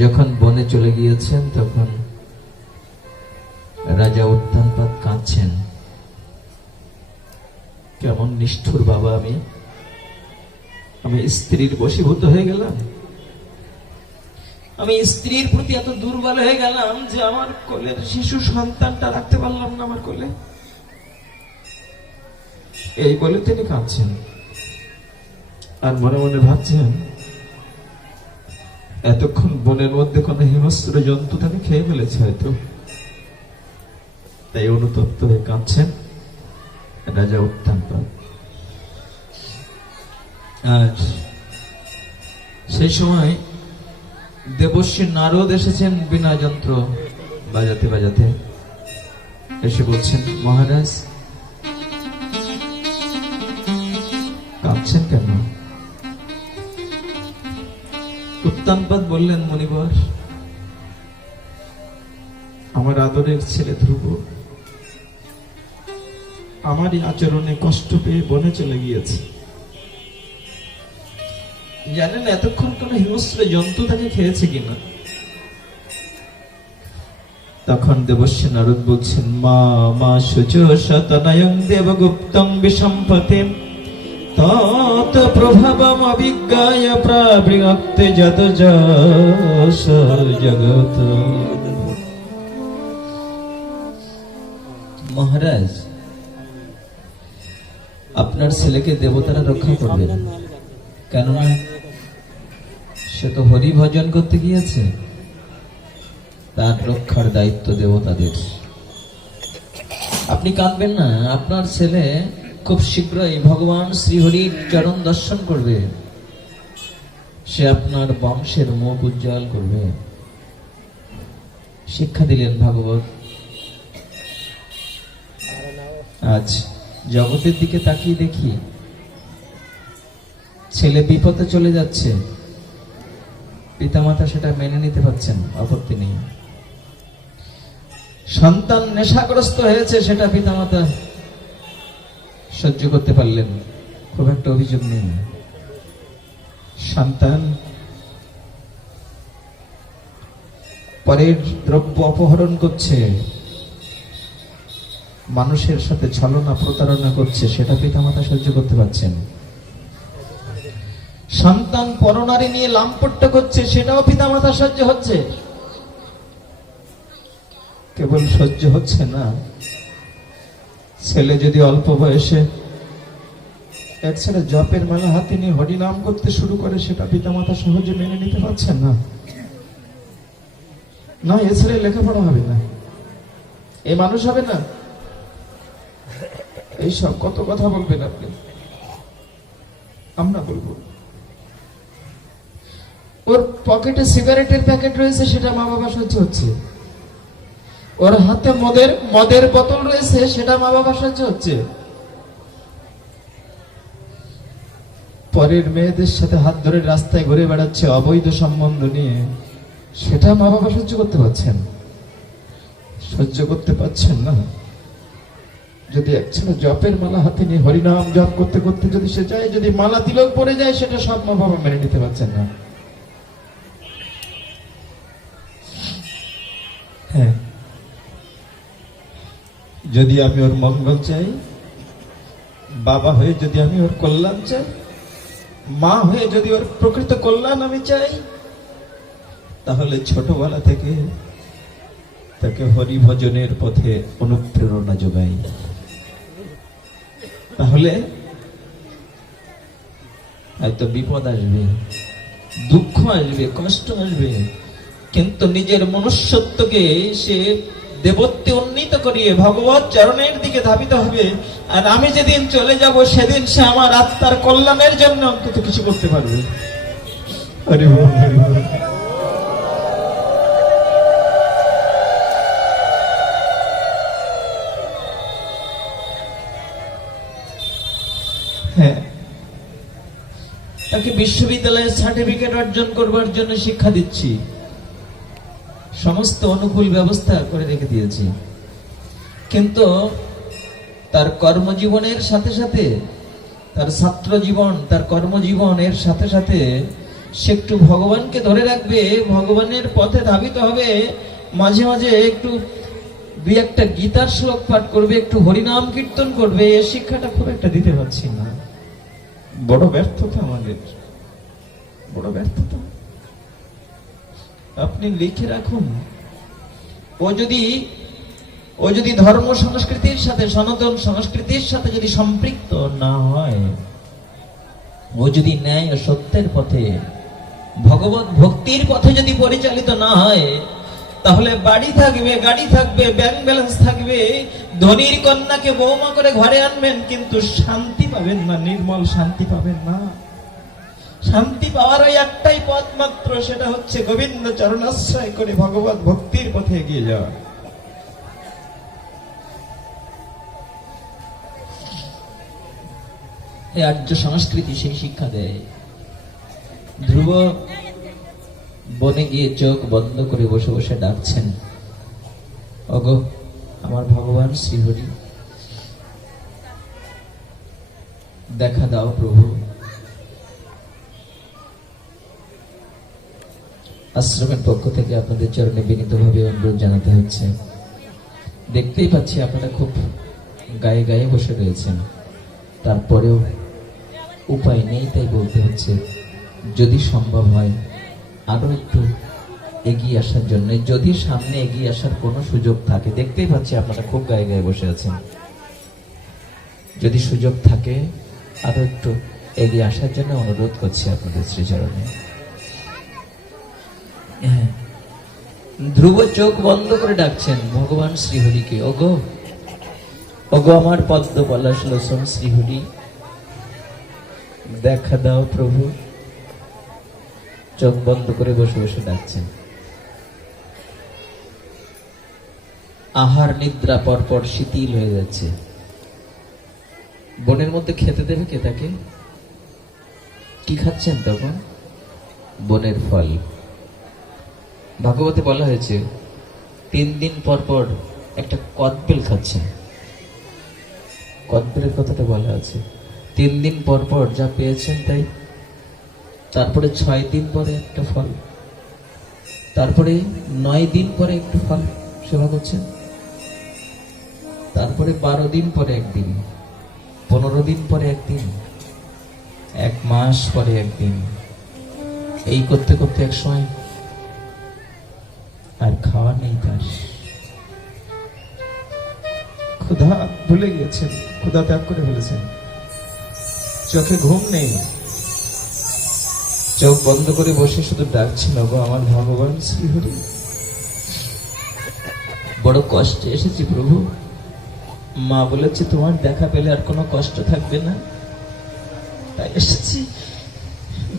যখন বনে চলে গিয়েছেন তখন রাজা উত্তানপাদ কাঁদছেন। কেমন নিষ্ঠুর বাবা আমি স্ত্রীর বশীভূত হয়ে গেলাম, আমি স্ত্রীর প্রতি এত দুর্বল হয়ে গেলাম যে আমার কোলের শিশু সন্তানটা রাখতে পারলাম না আমার কোলে। এই বলে তিনি কাঁদছেন আর মনে মনে ভাবছেন এতক্ষণ বনের মধ্যে কোন হিংস্র জন্তু তাকে খেয়ে ফেলেছে হয়তো, তাই অনুতপ্ত হয়ে কাঁদছেন রাজা উত্তানপাদ। আর সেই সময় দেবর্ষী নারদ এসেছেন বিনা যন্ত্র বাজাতে বাজাতে, এসে বলছেন মহারাজ কাঁদছেন কেন? উত্তানপাদ বললেন, মুনিবর, আমার আদরের ছেলে ধ্রুব আমারই আচরণে কষ্ট পেয়ে বনে চলে গিয়েছে। জানেন এতক্ষণ কোন হিংস্র জন্তু তাকে খেয়েছে কিনা? তখন দেবর্ষী নারদ বলছেন, মা মা শুচ শতনয়ং দেবগুপ্তং বিসম্পতিম তত প্রভাবম অভিজ্ঞায় প্রাবৃহতে যত যশ জগৎ। মহারাজ, আপনার ছেলেকে দেবতারা রক্ষা করবেন, কেননা সে তো হরি ভজন করতে গিয়েছে, তার রক্ষার দায়িত্ব দেবতাদের। আপনি কাঁদবেন না, আপনার ছেলে খুব শীঘ্রই ভগবান শ্রীহরির চরণ দর্শন করবে, সে আপনার বংশের মুখ উজ্জ্বল করবে। শিক্ষা দিলেন ভাগবত। আজ জগতের দিকে তাকিয়ে দেখি ছেলে বিপদে চলে যাচ্ছে, পিতামাতা সেটা মেনে নিতে পারছেন, আপত্তি নেই। সন্তান নেশাগ্রস্ত হয়েছে, সেটা পিতামাতা সহ্য করতে পারলেন, খুব একটা অভিযোগ নেই। সন্তান পরের দ্রব্য অপহরণ করছে, মানুষের সাথে ছলনা প্রতারণা করছে, সেটা পিতামাতা সহ্য করতে পারছেন। সন্তান পরনারী নিয়ে লাম্পট্য করছে, সেটাও পিতামাতা সহ্য হচ্ছে। কেবল সহ্য হচ্ছে না, ছেলে যদি অল্প বয়সে এক ছেলে জপের মালা হাতে নিয়ে হরিনাম করতে শুরু করে, সেটা পিতামাতা সহজে মেনে নিতে পারছেন না। না, এ ছেলে লেখাপড়া হবে না, এ মানুষ হবে না, এইসব কত কথা বলবেন আপনি, আমরা বলবো। ওর পকেটে সিগারেটের প্যাকেট রয়েছে, সেটা মা বাবা সহ্য হচ্ছে। ওর হাতে মদের বোতল রয়েছে, সেটা মা বাবা সহ্য হচ্ছে। পরের মেয়েদের সাথে হাত ধরে রাস্তায় ঘুরে বেড়াচ্ছে অবৈধ সম্বন্ধ নিয়ে, সেটা মা বাবা সহ্য করতে পারছেন। সহ্য করতে পারছেন না যদি এক ছেলে জপের মালা হাতে নিয়ে হরিনাম জপ করতে করতে যদি সে যায়, যদি মালা তিলক পড়ে যায়, সেটা সব মা বাবা মেনে নিতে পারছেন না। হ্যাঁ, যদি আমি ওর মঙ্গল চাই, বাবা হয়ে যদি আমি ওর কল্যাণ চাই, মা হয়ে যদি ওর প্রকৃত কল্যাণ আমি চাই, তাহলে ছোটবেলা থেকে তাকে হরি ভজনের পথে অনুপ্রেরণা যোগাই। তাহলে হয়তো বিপদ আসবে, দুঃখ আসবে, কষ্ট আসবে, কিন্তু নিজের মনুষ্যত্বকে সে দেবত্বে উন্নীত করিয়ে ভগবত চরণের দিকে ধাবিত হবে। আর আমি যেদিন চলে যাব, সেদিন সে আমার আত্মার কল্যাণের জন্য অন্তত কিছু করতে পারবে। হরি বল, হরি বল। হ্যাঁ, তাকে বিশ্ববিদ্যালয়ে সার্টিফিকেট অর্জন করবার জন্য শিক্ষা দিচ্ছি, সমস্ত অনুকূল ব্যবস্থা করে রেখে দিয়েছি, কিন্তু তার কর্মজীবনের সাথে সাথে, তার ছাত্র জীবন, তার কর্মজীবন এর সাথে সাথে সে একটু ভগবানকে ধরে রাখবে, ভগবানের পথে ধাবিত হবে, মাঝে মাঝে একটু দুই একটা গীতার শ্লোক পাঠ করবে, একটু হরিনাম কীর্তন করবে। এই শিক্ষাটা খুব একটা দিতে পারছি না। বড় ব্যর্থতা আমাদের, বড় ব্যর্থতা। আপনি লিখে রাখুন, ও যদি ধর্ম সংস্কৃতির সাথে, সনাতন সংস্কৃতির সাথে যদি সম্পৃক্ত না হয়, ও যদি ন্যায় ও সত্যের পথে, ভগবত ভক্তির পথে যদি পরিচালিত না হয়, তাহলে বাড়ি থাকবে, গাড়ি থাকবে, ব্যাংক ব্যালেন্স থাকবে, ধনীর কন্যাকে বৌমা করে ঘরে আনবেন, কিন্তু শান্তি পাবেন না, নির্মল শান্তি পাবেন না। শান্তি পাওয়ার ওই একটাই পথ মাত্র, সেটা হচ্ছে গোবিন্দ চরণাশ্রয় করে ভগবত ভক্তির পথে এগিয়ে যাওয়া। এই আর্য সংস্কৃতি সেই শিক্ষা দেয়। ধ্রুব বনে গিয়ে চোখ বন্ধ করে বসে বসে ডাকছেন, ওগো আমার ভগবান শ্রীহরি, দেখা দাও প্রভু। আশ্রমের পক্ষ থেকে আপনাদের চরণে বিনীতভাবে অনুরোধ জানাতে হচ্ছে। দেখতেই পাচ্ছি আপনারা খুব গায়ে গায়ে বসে রয়েছেন, তারপরেও উপায় নেই, তাই বলতে হচ্ছে, যদি সম্ভব হয় আরো একটু এগিয়ে আসার জন্য, যদি সামনে এগিয়ে আসার কোনো সুযোগ থাকে। দেখতেই পাচ্ছি আপনারা খুব গায়ে গায়ে বসে আছেন, যদি সুযোগ থাকে আরো একটু এগিয়ে আসার জন্য অনুরোধ করছি আপনাদের শ্রীচরণে। হ্যাঁ, ধ্রুব চোখ বন্ধ করে ডাকছেন ভগবান শ্রীহরিকে, ওগো ওগো আমার পদ্ম পলাশ লোচন শ্রীহরি, দেখা দাও প্রভু। চোখ বন্ধ করে বসে বসে ডাকছেন। আহার নিদ্রা পরপর শিথিল হয়ে যাচ্ছে। বনের মধ্যে খেতে দেবে কে তাকে? কি খাচ্ছেন তখন? বনের ফল। ভাগবতে বলা হয়েছে 3 দিন পর পর একটা কদবেল খাচ্ছেন। কদবেলের কথাটা বলা আছে, 3 দিন পর পর যা পেয়েছেন তাই, তারপরে 6 দিন পরে একটা ফল, তারপরে 9 দিন পরে একটু ফল সেবা করছেন, তারপরে 12 দিন পরে একদিন, 15 দিন পরে একদিন, 1 মাস পরে একদিন, এই করতে করতে এক সময় আর খাওয়া নেই তার। ক্ষুধা ভুলে গিয়েছেন, ক্ষুধা ত্যাগ করে ফেলেছেন, চোখে ঘুম নেই, চোখ বন্ধ করে বসে শুধু ডাকছেন, ওগো আমার ভগবান শ্রীহরি, বড় কষ্টে এসেছি প্রভু। মা বলেছে তোমার দেখা পেলে আর কোনো কষ্ট থাকবে না, তাই এসেছি,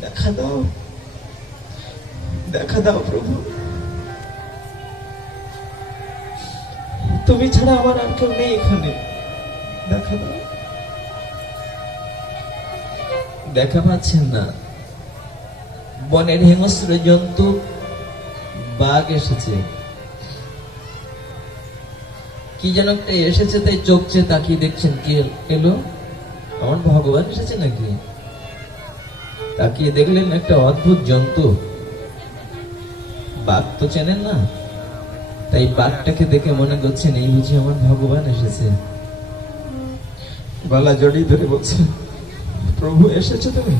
দেখা দাও, দেখা দাও প্রভু। তুমি ছাড়া আমার আর কেউ নেই এখানে, দেখা দাও। দেখা পাচ্ছেন না, বনের হিংস্র জন্তু বাঘ এসেছে, কি যেন একটা এসেছে, তাই চোখ চেয়ে তাকিয়ে দেখছেন, কি এলো? আমার ভগবান এসেছে নাকি? তাকিয়ে দেখলেন একটা অদ্ভুত জন্তু। বাঘ তো চেনেন না, তাই বাঘটাকে দেখে মনে করছেন এই বুঝি আমার ভগবান এসেছে। গলা জড়িয়ে ধরে বলছেন, প্রভু এসেছো তুমি?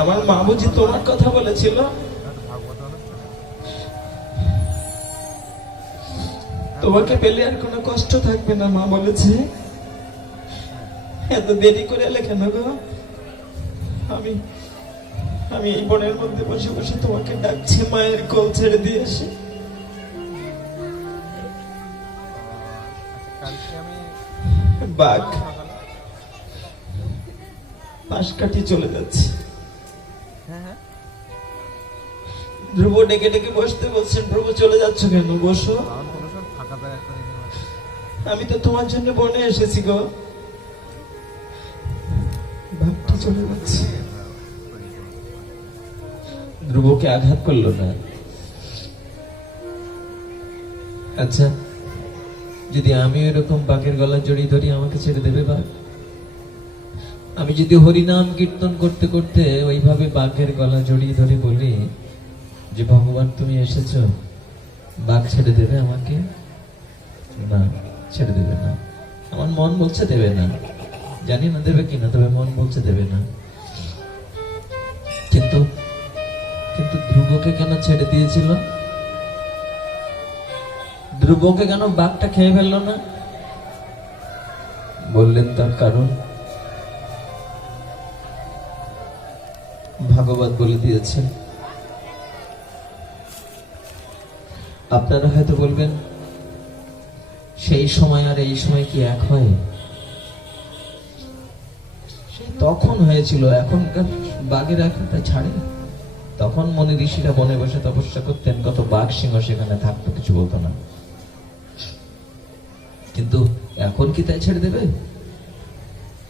আমার মা বুঝি তোমার কথা বলেছিল? তোমাকে পেলে আর কোনো কষ্ট থাকবে না, মা বলেছে। এত দেরি করে এলে কেন গো? আমি এই বনের মধ্যে বসে বসে তোমাকে ডাকছি, মায়ের কোল ছেড়ে দিয়ে এসে। বাঘ পাশ কাটিয়ে চলে যাচ্ছে। ধ্রুব ডেকে ডেকে বসতে বলছেন, প্রভু চলে যাচ্ছ কেন? বসো, আমি তো তোমার জন্য বনে এসেছি গো। বাঘটা চলে যাচ্ছে, ধ্রুবকে আঘাত করলো না। আচ্ছা, যদি আমি এরকম বাঘের গলা জড়িয়ে ধরি, আমাকে ছেড়ে দেবে বাঘ? আমি যদি হরিনাম কীর্তন করতে করতে ওইভাবে বাঘের গলা জড়িয়ে ধরে বলি যে ভগবান তুমি এসেছো, বাঘ ছেড়ে দেবে আমাকে? না, ছেড়ে দেবে না। আমার মন বলছে দেবে না, জানি না দেবে কিনা, তবে মন বলছে দেবে না। কিন্তু কিন্তু ধ্রুবকে কেন ছেড়ে দিয়েছিল? ধ্রুবকে কেন বাঘটা খেয়ে ফেললো না? বললেন তার কারণ ভাগবত বলে দিয়েছেন। আপনারা হয়তো বলবেন সেই সময় আর এই সময় কি এক হয়? তখন হয়েছিল, এখনকার বাঘের এখন তা ছাড়ে। তখন মনে ঋষিরা বনে বসে তপস্যা করতেন, কত বাঘ সিংহ সেখানে থাকতো, কিছু বলতো না। কিন্তু এখন কি তাই ছেড়ে দেবে?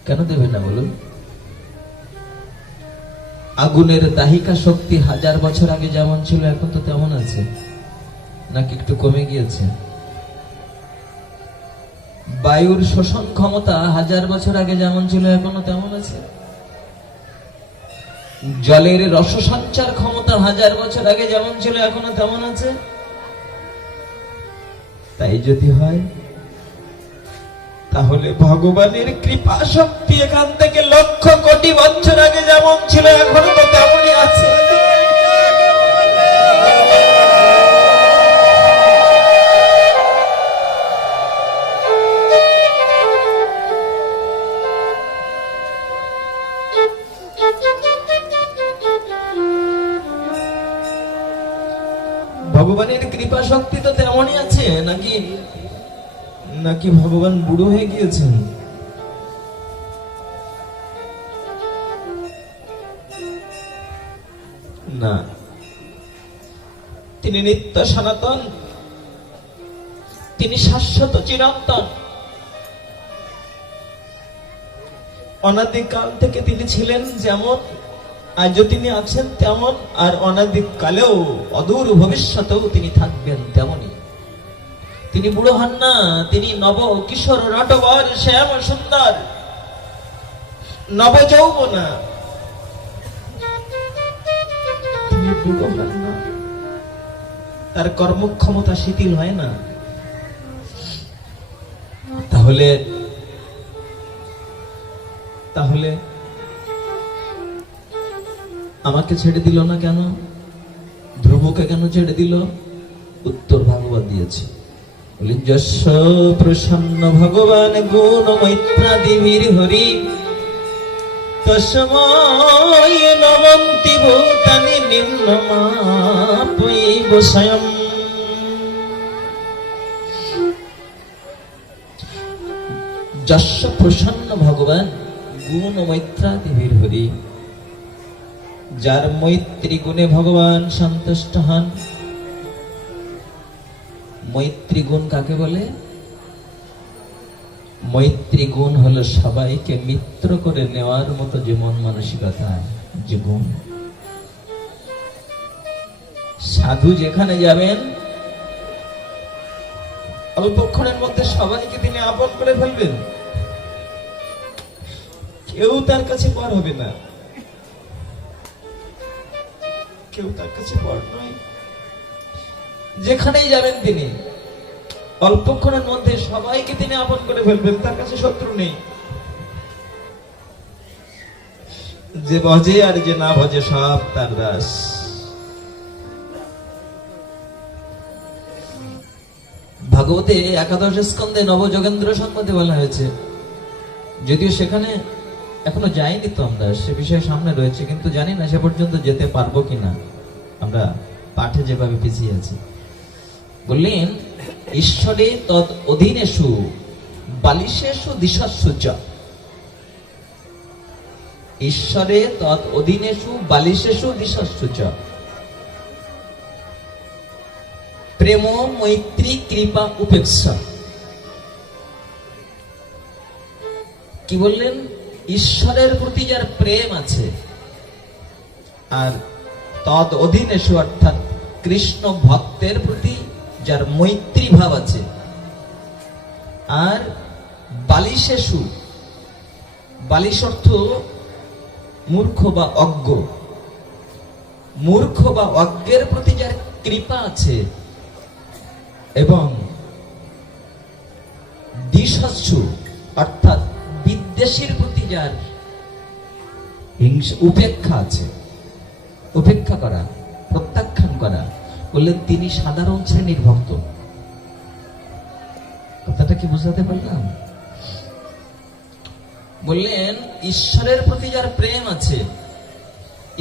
কেন দেবে না বলুন? আগুনের দাহিকা শক্তি 1000 বছর আগে যেমন ছিল এখন তো তেমন আছে, নাকি একটু কমে গিয়েছে? বায়ুর শোষণ ক্ষমতা 1000 বছর আগে যেমন ছিল এখনো তেমন আছে। জলের রস সঞ্চার ক্ষমতা 1000 বছর আগে যেমন ছিল এখনো তেমন আছে। তাই যদি হয়, তাহলে ভগবানের কৃপা শক্তি এখান থেকে লক্ষ কোটি বছর আগে যেমন ছিল এখনো তো তেমনই আছে। ভগবানের কৃপা শক্তি তো তেমনই আছে, নাকি নাকি ভগবান বুড়ো হয়ে গিয়েছেন? না, তিনি নিত্য সনাতন, তিনি শাশ্বত চিরন্তন। অনাদিকাল থেকে তিনি ছিলেন যেমন, আজও তিনি আছেন তেমন, আর অনাদিকালেও অদূর ভবিষ্যতেও তিনি থাকবেন তেমনই। তিনি বুড়ো হন না, তিনি নব কিশোর নটবর শ্যাম সুন্দর নব যৌবনা। তিনি বুড়ো হন না, তার কর্মক্ষমতা শিথিল হয় না। তাহলে তাহলে আমাকে ছেড়ে দিল না কেন? ধ্রুবকে কেন ছেড়ে দিল? উত্তর ভাগবত দিয়েছে। যস্য প্রসন্ন ভগবান গুণ মৈত্রাদিবীর হরি তস্মৈ নবন্তি ভূতানি নিম্নমাপৈব স্বয়ং। যস্য প্রসন্ন ভগবান গুণ মৈত্রাদিবীর হরি, যার মৈত্রী গুণে ভগবান সন্তুষ্ট হন। মৈত্রী গুণ কাকে বলে? মৈত্রী গুণ হলো সবাইকে মিত্র করে নেওয়ার মতো যে মন মানসিকতা, যে গুণ। সাধু যেখানে যাবেন অল্পক্ষণের মধ্যে সবাইকে তিনি আপন করে ফেলবেন, কেউ তার কাছে পর হবে না, কেউ তার কাছে পর নয়। যেখানেই যাবেন তিনি অল্পক্ষণের মধ্যে সবাইকে তিনি আপন করে ফেলবেন, তার কাছে শত্রু নেই। যে ভজে আর যে না ভজে সব তার দাস। ভাগবতে 11 স্কন্ধে নবযোগেন্দ্র সংবাদে বলা হয়েছে, যদিও সেখানে এখনো যাইনি তো আমরা, সে বিষয়ে সামনে রয়েছে, কিন্তু জানি না সে পর্যন্ত যেতে পারবো কিনা, আমরা পাঠে যেভাবে পিছিয়ে আছি। বললেন ঈশ্বরে তদ অধীনেষু বালিশেষু দিশাস্যু চ। ঈশ্বরে তদ অধীনেষু বালিশেষু দিশাস্যু চ। প্রেম মৈত্রী কৃপা উপেক্ষা। কি বললেন? ঈশ্বরের প্রতি যার প্রেম আছে, আর তদ অধীনেষু অর্থাৎ কৃষ্ণ ভক্তের প্রতি যার মৈত্রী ভাব আছে, আর বালিশেষু বালিশ অর্থ মূর্খ বা অজ্ঞ। মূর্খ বা অজ্ঞের প্রতি যার কৃপা আছে এবং দ্বিষাস্যু অর্থাৎ বিদ্বেষীর প্রতি যার উপেক্ষা আছে, উপেক্ষা করা, প্রত্যাখ্যান করা, বললেন তিনি সাধারণ শ্রেণীর ভক্ত। কথাটা কি বুঝাতে পারলাম? বললেন ঈশ্বরের প্রতি যার প্রেম আছে,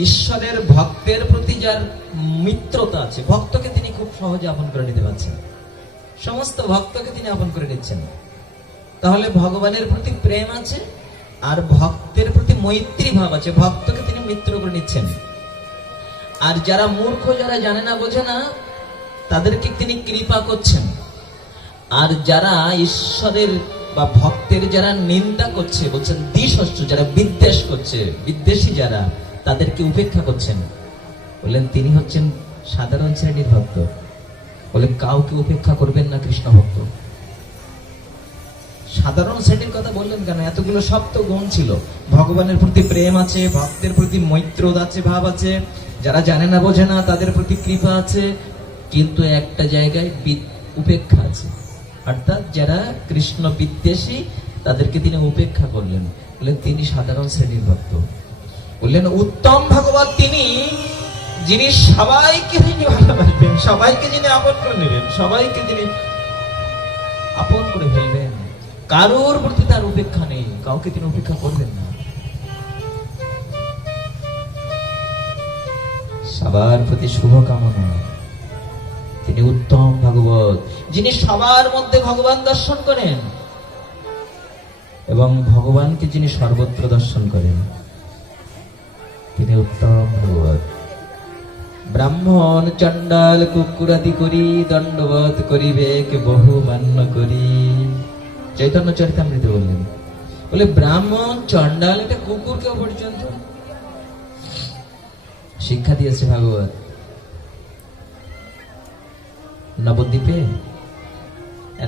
ঈশ্বরের ভক্তের প্রতি যার মিত্রতা আছে, ভক্তকে তিনি খুব সহজে আপন করে নিতে পারছেন, সমস্ত ভক্তকে তিনি আপন করে নিচ্ছেন। তাহলে ভগবানের প্রতি প্রেম আছে আর ভক্তের প্রতি মৈত্রী ভাব আছে, ভক্তকে তিনি মিত্র করে নিচ্ছেন। আর যারা মূর্খ, যারা জানে না বোঝে না, তাদেরকে তিনি কৃপা করছেন। আর যারা ঈশ্বরের বা ভক্তের যারা নিন্দা করছে, বলছেন দ্বিষষ্ঠ, যারা বিদ্বেষ করছে, বিদ্বেষী যারা, তাদেরকে উপেক্ষা করছেন। বললেন তিনি হচ্ছেন সাধারণ শ্রেণীর ভক্ত। বলে কাউকে উপেক্ষা করবেন না কৃষ্ণ ভক্ত। সাধারণ শ্রেণীর কথা বললেন কেন? এতগুলো সব তো গুণ ছিল, ভগবানের প্রতি প্রেম আছে, ভক্তের প্রতি মৈত্র আছে, ভাব আছে, যারা জানে না বোঝে না তাদের প্রতি কৃপা আছে, কিন্তু একটা জায়গায় উপেক্ষা আছে, অর্থাৎ যারা কৃষ্ণ বিদ্বেষী তাদেরকে তিনি উপেক্ষা করলেন। বললেন তিনি সাধারণ শ্রেণীর ভক্ত। বললেন উত্তম ভাগবত তিনি, যিনি সবাইকে যিনি ভালোবাসবেন, সবাইকে যিনি আপন করে নেবেন, সবাইকে যিনি আপন করে ফেলবেন, কারোর প্রতি তার উপেক্ষা নেই, কাউকে তিনি উপেক্ষা করবেন না, সবার প্রতি শুভকামনা। তিনি উত্তম ভাগবত, যিনি সবার মধ্যে ভগবান দর্শন করেন এবং ভগবানকে যিনি সর্বত্র দর্শন করেন, তিনি উত্তম ভাগবত। ব্রাহ্মণ চণ্ডাল কুকুরাদি করি, দণ্ডবত করিবে কে বহু মান্য করি। চৈতন্য চরিতামৃতে বললেন, বলে ব্রাহ্মণ চণ্ডাল এটা কুকুরকেও পর্যন্ত শিক্ষা দিয়েছে ভাগবত। নবদ্বীপে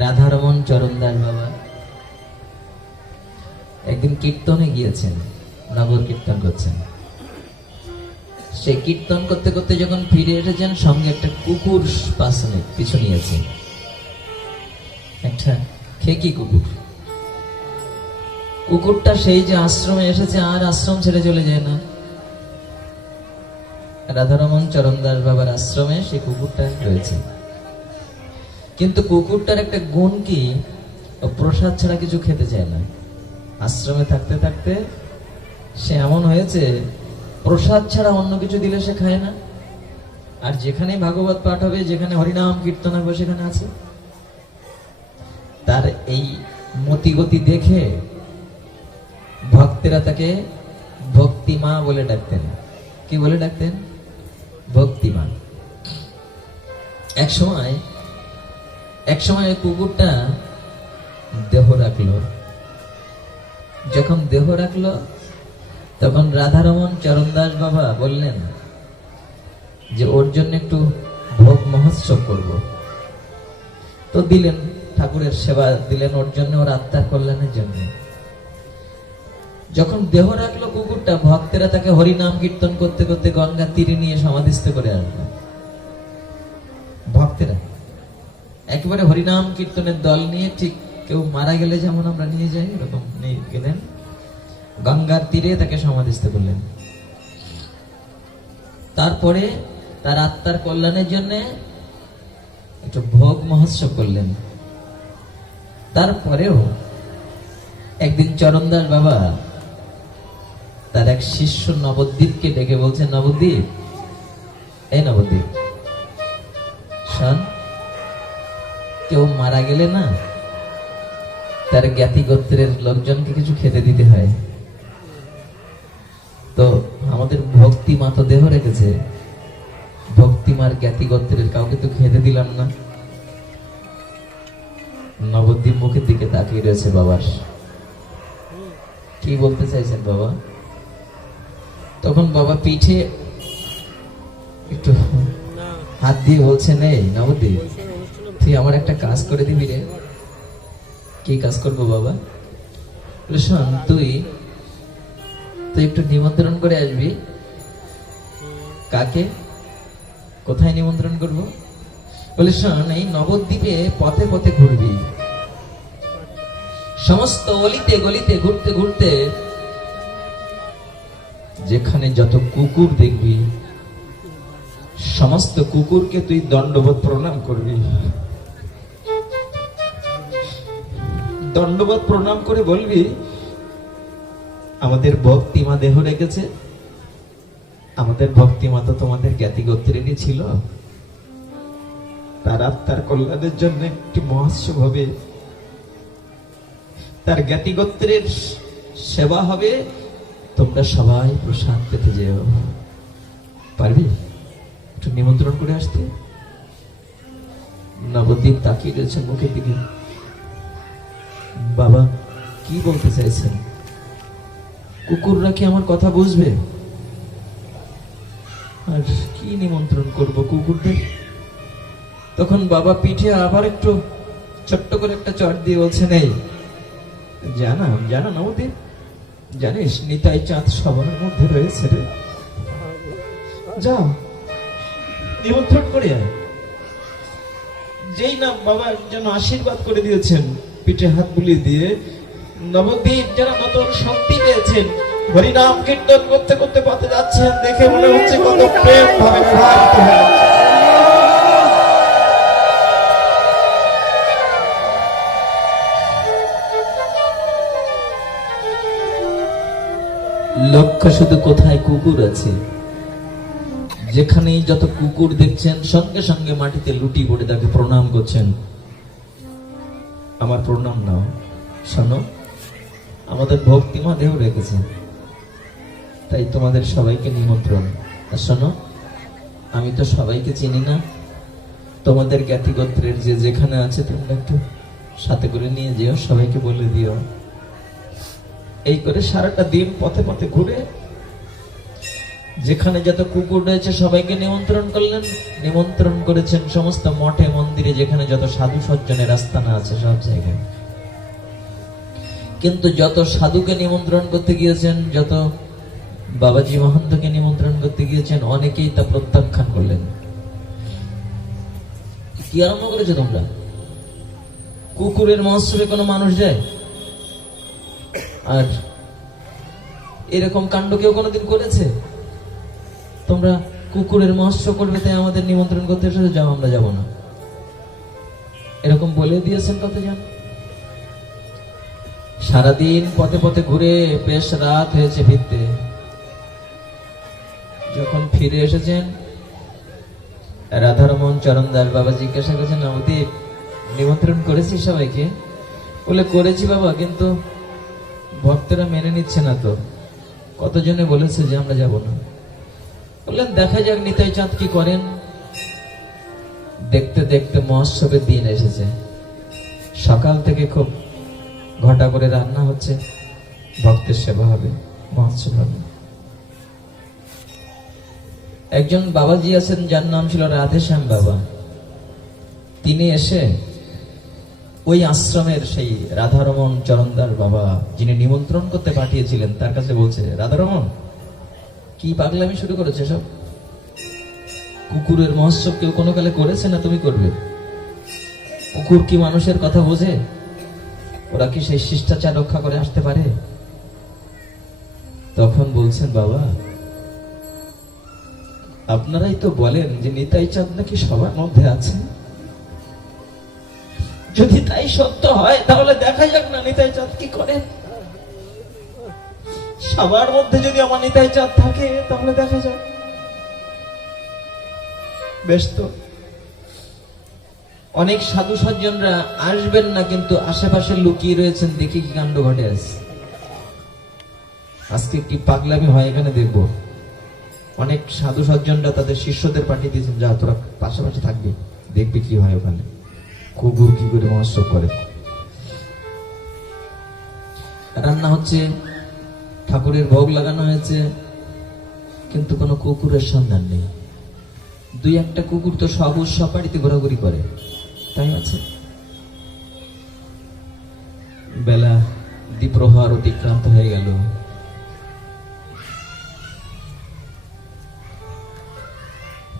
রাধারমন চরণদাস বাবা একদিন কীর্তনে গিয়েছেন, নগর কীর্তন করছেন। সেই কীর্তন করতে করতে যখন ফিরে এসেছেন, সঙ্গে একটা কুকুর পিছু নিয়েছে, একটা খেকি কুকুর। কুকুরটা সেই যে আশ্রমে এসেছে আর আশ্রম ছেড়ে চলে যায় না। রাধারমন চরণদাস বাবার আশ্রমে সেই কুকুরটা রয়েছে, কিন্তু কুকুরটার একটা গুণ কি, প্রসাদ ছাড়া কিছু খেতে চায় না। আশ্রমে থাকতে থাকতে সে এমন হয়েছে, প্রসাদ ছাড়া অন্য কিছু দিলে সে খায় না। আর যেখানে ভাগবত পাঠ হবে, যেখানে হরিনাম কীর্তন হবে, সেখানে আছে। তার এই মতিগতি দেখে ভক্তেরা তাকে ভক্তিমা বলে ডাকতেন। কি বলে ডাকতেন? ভক্তিমা। এক সময় কুকুরটা দেহ রাখলো। যখন দেহ রাখলো, তখন রাধারমন চরণদাস বাবা বললেন যে ওর জন্য একটু ভোগ মহোৎসব করব। তো দিলেন, ঠাকুরের সেবা দিলেন ওর জন্য, ওর আত্মার কল্যাণের জন্য। যখন দেহ রাখলো কুকুরটা, ভক্তেরা তাকে হরিনাম কীর্তন করতে করতে গঙ্গার তীরে নিয়ে সমাধিস্থ করে আসলো। ভক্তেরা একেবারে হরিনাম কীর্তনের দল নিয়ে, ঠিক কেউ মারা গেলে যেমন আমরা নিয়ে যাই, এরকম নিয়ে গেলেন, গঙ্গার তীরে তাকে সমাধিস্থ করলেন। তারপরে তার আত্মার কল্যাণের জন্য একটু ভোগ মহোৎসব করলেন। তারপরেও একদিন চরণদাস বাবা তার এক শিষ্য নবদ্বীপকে ডেকে বলছেন, নবদ্বীপ, এই নবদ্বীপ শোন, কেউ মারা গেলে না তার জ্ঞাতি গোত্রের লোকজনকে কিছু খেতে দিতে হয়। তো আমাদের ভক্তিমা তো দেহ রেখেছে, ভক্তিমার জ্ঞাতি গোত্রের কাউকে তো খেতে দিলাম না। নবদ্বীপ মুখের দিকে তাকিয়ে রয়েছে বাবার। কি বলতে চাইছেন বাবা? তখন বাবা পিঠে একটু হাত দিয়ে বলছেন, এই নবদ্বীপ, তুই আমার একটা কাজ করে দিবি রে। কি কাজ করবো বাবা? শোন, তুই তো একটু নিমন্ত্রণ করে আসবি। কাকে, কোথায় নিমন্ত্রণ করব? বলে শোন, এই নবদ্বীপে পথে পথে ঘুরবি, সমস্ত অলিতে গলিতে ঘুরতে ঘুরতে যেখানে যত কুকুর দেখবি সমস্ত কুকুরকে তুই দণ্ডবোধ প্রণাম করবি। দণ্ডবোধ প্রণাম করে বলবি, আমাদের ভক্তিমা দেহ রেখেছে, আমাদের ভক্তিমা তো তোমাদের জ্ঞাতি গোত্রেরই ছিল, তার আত্মার কল্যাণের জন্য একটি মহোৎসব হবে, তার জ্ঞাতি গোত্রের সেবা হবে, তোমরা সবাই প্রসাদ পেতে যেও। পারবি একটু নিমন্ত্রণ করে আসতে? নবদ্বীপ তাকিয়ে রয়েছে মুখের দিকে। বাবা কি বলতে চাইছেন? কুকুররা কি আমার কথা বুঝবে? আর কি নিমন্ত্রণ করব কুকুরদের? তখন বাবা পিঠে আবার একটু ছোট্ট করে একটা চট দিয়ে বলছে, নেই জানা নবদ্বীপ, জানিস নিতাই চাঁদ সবার মধ্যে রয়েছে রে, যা নিমন্ত্রণ করে আয়। যেই না বাবা যেন আশীর্বাদ করে দিয়েছেন পিঠে হাত বুলিয়ে দিয়ে, নবদ্বীপ যেন নতুন শক্তি পেয়েছেন, হরিনাম কীর্তন করতে করতে পথে যাচ্ছেন, দেখে মনে হচ্ছে কত প্রেম ভাবে প্রবাহিত হয়ে যাচ্ছে। লক্ষ্য শুধু কোথায় কুকুর আছে। যেখানেই যত কুকুর দেখছেন সঙ্গে সঙ্গে মাটিতে লুটি পড়ে তাকে প্রণাম করছেন। আমার প্রণাম নাও। শোনো, আমাদের ভক্তিমা দেহ রেখেছে, তাই তোমাদের সবাইকে নিমন্ত্রণ। আর শোনো, আমি তো সবাইকে চিনি না, তোমাদের জ্ঞাতি গোত্রের যে যেখানে আছে তোমরা একটু সাথে করে নিয়ে যেও, সবাইকে বলে দিও। এই করে সারাটা দিন পথে পথে ঘুরে যেখানে যত কুকুর রয়েছে সবাইকে নিমন্ত্রণ করলেন। নিমন্ত্রণ করেছেন সমস্ত মঠে মন্দিরে, যেখানে যত সাধু সজ্জনের আস্তানা আছে সব জায়গায়। কিন্তু যত সাধুকে নিমন্ত্রণ করতে গিয়েছেন, যত বাবাজি মহন্তকে নিমন্ত্রণ করতে গিয়েছেন, অনেকেই তা প্রত্যাখ্যান করলেন। কি আরম্ভ করেছো তোমরা? কুকুরের মহোৎসবে কোনো মানুষ যায়? আর এরকম কাণ্ড কেউ কোনোদিন করেছে? তোমরা কুকুরের মহোৎসব করবে তাই আমাদের নিমন্ত্রণ করতে এসেছো, যাও আমরা যাব না, এরকম বলে দিয়েছেন কত জন। সারাদিন পথে পথে ঘুরে বেশ রাত হয়েছে ফিরতে। যখন ফিরে এসেছেন, রাধারমন চরণদাস বাবা জিজ্ঞাসা করেছেন, নবদ্বীপ নিমন্ত্রণ করেছি সবাইকে? বলে, করেছি বাবা, কিন্তু ভক্তরা মেনে নিচ্ছে না তো, কতজনে বলেছে যে আমরা যাব না। বললেন, দেখা যাক নিতাই চাঁদ কি করেন। দেখতে দেখতে মহোৎসবের দিন এসেছে। সকাল থেকে খুব ঘটা করে রান্না হচ্ছে, ভক্তের সেবা হবে, মহোৎসব হবে। একজন বাবাজি আছেন যার নাম ছিল রাধেশ্যাম বাবা। তিনি এসে ওই আশ্রমের সেই রাধারমন চরণদাস বাবা যিনি নিমন্ত্রণ করতে পাঠিয়েছিলেন তার কাছে বলছে, রাধারমন কি পাগলামি শুরু করেছে সব? কুকুরের মহোৎসব কেউ কোনো কালে করেছে না তুমি করবে? কুকুর কি মানুষের কথা বোঝে? ওরা কি সেই শিষ্টাচার রক্ষা করে আসতে পারে? তখন বলছেন, বাবা আপনারাই তো বলেন যে নিতাই চাঁদ নাকি সবার মধ্যে আছে। যদি তাই সত্য হয় তাহলে দেখা যাক না নিতাই চাঁদ কি করে। সবার মধ্যে যদি আমার নিতাই চাঁদ থাকে তাহলে দেখা যাক। বেশ, তো অনেক সাধু সজ্জনরা আসবেন না, কিন্তু আশেপাশে লুকিয়ে রয়েছেন, দেখি কি কাণ্ড ঘটে আছে। আজকে কি পাগলামি হয় এখানে দেখবো। অনেক সাধু সজ্জনরা তাদের শিষ্যদের পাঠিয়ে দিয়েছেন, যা তোরা পাশাপাশি থাকবি, দেখবি কি হয় ওখানে, কুকুর কি করে মহোৎসব করে। রান্না হচ্ছে, ঠাকুরের ভোগ লাগানো হয়েছে, কিন্তু কোনো কুকুরের সন্ধান নেই। দুই একটা কুকুর তো সবুজ সপাড়িতে ঘোরাঘুরি করে, তাই আছে। বেলা দ্বিপ্রহর অতিক্রান্ত হয়ে গেল।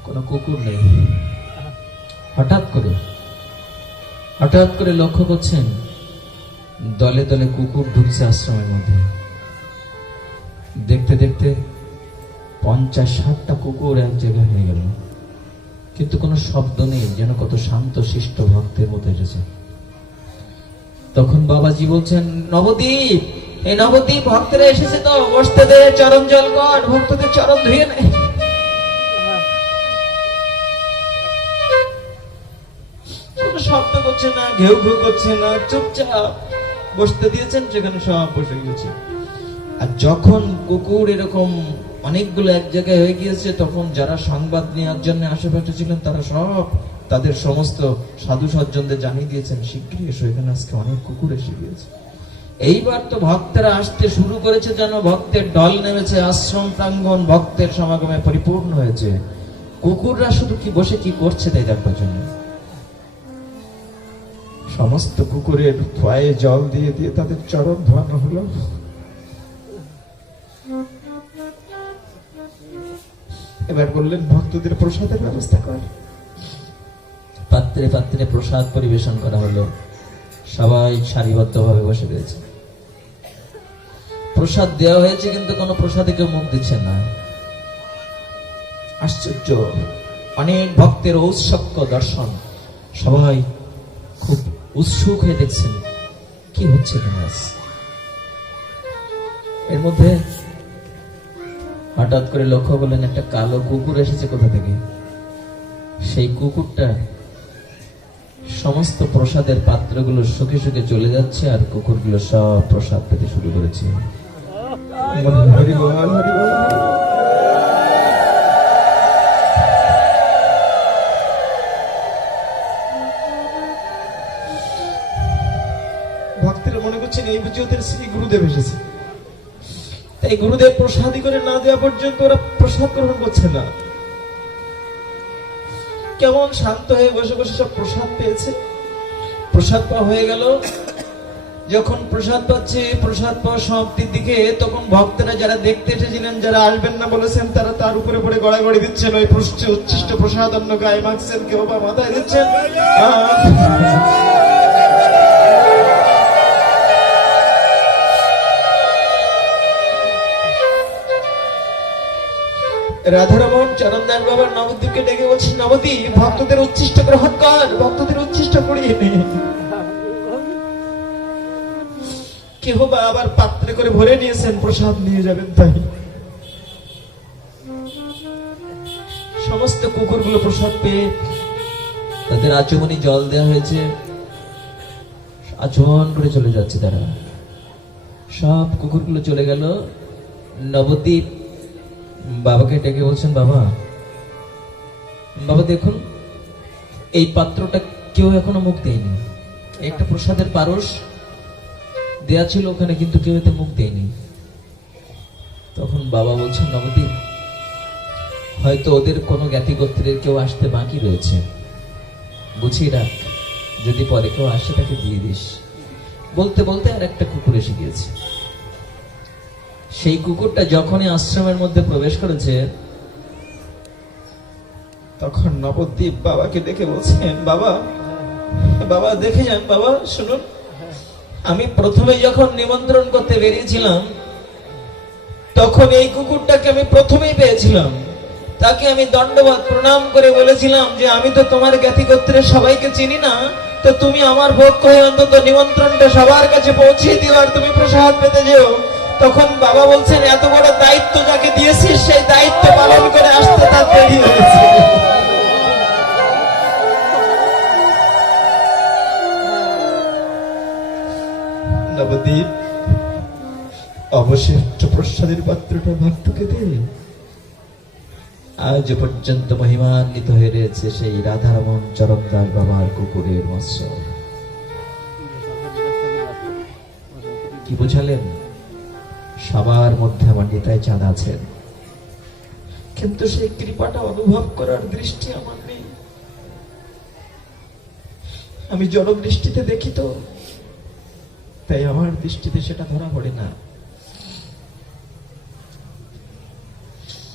কোনো কুকুর নেই। হঠাৎ করে লক্ষ্য করছেন দলে দলে কুকুর ঢুকছে আশ্রমের মধ্যে। দেখতে দেখতে 50-60টা কুকুর এক জায়গায় হয়ে গেল, কিন্তু কোনো শব্দ নেই, যেন কত শান্ত শিষ্ট ভক্তের মতো এসেছে। তখন বাবাজি বলছেন, নবদ্বীপ, এই নবদ্বীপ, ভক্তরা এসেছে তো, বসতে দে, চরণ জল কর, ভক্তদের চরণ ধুয়ে নে। কোনো শব্দ করছে না, ঘেউ ঘেউ করছে না, চুপচাপ বসতে দিয়েছেন, সেখানে সব বসে গেছে। আর যখন কুকুর এরকম অনেকগুলো এক জায়গায় হয়ে গিয়েছে, তখন যারা সংবাদ নেওয়ার জন্য আশেপাশে ছিলেন তারা সব তাদের সমস্ত সাধু সজ্জনদের জানিয়ে দিয়েছেন, শীঘ্রই এসো, এখানে আজকে অনেক কুকুর এসে গিয়েছে। এইবার তো ভক্তরা আসতে শুরু করেছে, যেন ভক্তের ঢল নেমেছে, আশ্রম প্রাঙ্গণ ভক্তের সমাগমে পরিপূর্ণ হয়েছে। কুকুররা শুধু কি বসে কি করছে তাই দেখবার জন্য। সমস্ত কুকুরের পায়ে জল দিয়ে দিয়ে তাদের চরণ ধোয়ানো হলো। এবার বললেন, ভক্তদের প্রসাদের ব্যবস্থা কর। পাত্রে পাত্রে প্রসাদ পরিবেশন করা হলো, সবাই সারিবদ্ধ ভাবে বসে রয়েছে। প্রসাদ দেওয়া হয়েছে, কিন্তু কোনো প্রসাদে কেউ মুখ দিচ্ছে না। আশ্চর্য, অনেক ভক্তের ঔৎসুক্য দর্শন, সবাই খুব উৎসুক হয়ে দেখছেন কি হচ্ছে। এর মধ্যে হঠাৎ করে লক্ষ্য করলেন একটা কালো কুকুর এসেছে কোথা থেকে। সেই কুকুরটা সমস্ত প্রসাদের পাত্রগুলো শুকে শুকে চলে যাচ্ছে, আর কুকুরগুলো সব প্রসাদ পেতে শুরু করেছে। ভক্তেরা মনে করছেন এই বুঝি ওদের শ্রী গুরুদেব এসেছে, তাই গুরুদেব প্রসাদী করে না দেওয়া পর্যন্ত ওরা প্রসাদ গ্রহণ করছে না। কেমন শান্ত হয়ে বসে বসে সব প্রসাদ পেয়েছে। প্রসাদ পাওয়া হয়ে গেল। যখন প্রসাদ পাচ্ছে, প্রসাদ পাওয়া সমাপ্তির দিকে, তখন ভক্তরা যারা দেখতে এসেছিলেন, যারা আসবেন না বলেছেন, তারা তার উপরে পড়ে গড়াগড়ি দিচ্ছেন, ওই উচ্ছিষ্ট প্রসাদ অন্য গায়ে মাখছেন, কেউ বা মাথায় দিচ্ছেন। রাধারমন চরণদাস বাবার নবদ্বীপকে ডেকে বলছেন, নবদ্বীপ, ভক্তদের উচ্ছিষ্ট গ্রহণ কর, ভক্তদের উচ্ছিষ্ট করিয়ে নে। কেহ বা আবার পাত্রে করে ভরে নিয়েছেন, প্রসাদ নিয়ে যাবেন তাই। সমস্ত কুকুরগুলো প্রসাদ পেয়ে তাদের আচমনি জল দেওয়া হয়েছে, আচমন করে চলে যাচ্ছে তারা। সব কুকুরগুলো চলে গেল। নবদ্বীপ বাবাকে ডেকে বলছেন, বাবা, বাবা দেখুন, এই পাত্রটা কেউ এখনো মুখ দেয়নি। একটা প্রসাদের পারস দেয়া ছিল ওখানে, কিন্তু কেউ এতে মুখ দেয়নি। তখন বাবা বলছেন, নবদ্বীপ, হয়তো ওদের কোনো জ্ঞাতি গোত্রের কেউ আসতে বাকি রয়েছে, গুছিয়ে রাখ, যদি পরে কেউ আসে তাকে দিয়ে দিস। বলতে বলতে আর একটা কুকুর এসে গিয়েছে। সেই কুকুরটা যখনই আশ্রমের মধ্যে প্রবেশ করেছে, তখন নবদ্বীপ বাবাকে দেখে বলছেন, বাবা, বাবা দেখে যান, বাবা শুনুন, আমি প্রথমে যখন নিমন্ত্রণ করতে বেরিয়েছিলাম, তখন এই কুকুরটাকে আমি প্রথমেই পেয়েছিলাম। তাকে আমি দণ্ডবাদ প্রণাম করে বলেছিলাম যে আমি তো তোমার জ্ঞাতি গোত্রের সবাইকে চিনি না, তো তুমি আমার ভক্ত হয়ে অন্তত নিমন্ত্রণটা সবার কাছে পৌঁছে দিও, আর তুমি প্রসাদ পেতে যেও। তখন বাবা বলছেন, এত বড় দায়িত্ব যাকে দিয়েছিস, সেই দায়িত্ব পালন করে আসতে তার দেরি হয়েছে। নবদ্বীপ, অবশিষ্ট প্রসাদের পাত্রটা ভক্তকে দে। আজ পর্যন্ত মহিমান্বিত হয়ে রয়েছে সেই রাধারমন চরণদাস বাবার কুকুরের মৎস্য। কি বুঝালেন? সবার মধ্যে আমার নিতাই চাঁদ আছেন, কিন্তু সেই কৃপাটা অনুভব করার দৃষ্টি আমার নেই। আমি জড় দৃষ্টিতে দেখি তো, তাই আমার দৃষ্টিতে সেটা ধরা পড়ে না।